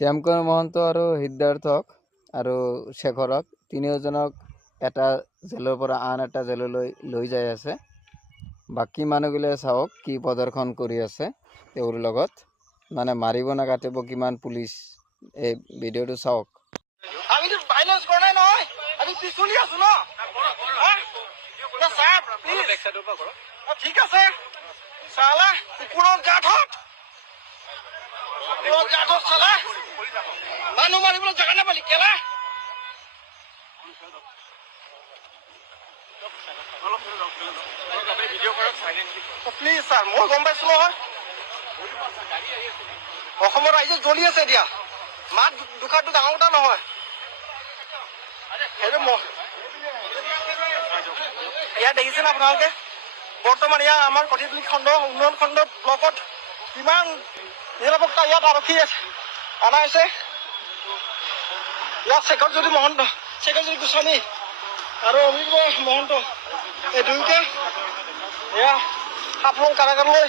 শ্যামকুমাৰ মহন্ত আৰু সিদ্ধাৰ্থক আৰু শেখৰক তিনিওজনক এটা জেলৰ পৰা আন এটা জেললৈ লৈ যাই আছে। বাকী মানুহগিলে চাওক কি প্ৰদৰ্শন কৰি আছে তেওঁৰ লগত, মানে মাৰিব না কাটিব কিমান পুলিচ। এই ভিডিঅ'টো চাওক। আমিতো ভাইলেন্স কৰা নাই নহয়, আমি পিছলি আছো ন। ঠিক আছে চালা কুকুৰৰ জাতত চালা মানুহ মাৰিবলৈ জেগা নাপালি কেলা। প্লিজ ছাৰ, মই গম পাইছো নহয় অসমৰ ৰাইজে জ্বলি আছে এতিয়া। মাত দুখাৰটো ডাঙৰ কথা নহয়। ইয়াত দেখিছে না আপোনালোকে, বৰ্তমান ইয়াত আমাৰ কঠিয়াতলী খণ্ড উন্নয়ন খণ্ড ব্লকত কিমান নিৰাপত্তা ইয়াত আৰক্ষী অনা হৈছে। ইয়াত শেখৰজ্যোতি মহন্ত, শেখৰজ্যোতি গোস্বামী আৰু অমৃত মহন্ত এই দুয়োকে এয়া হাফলং কাৰাগাৰলৈ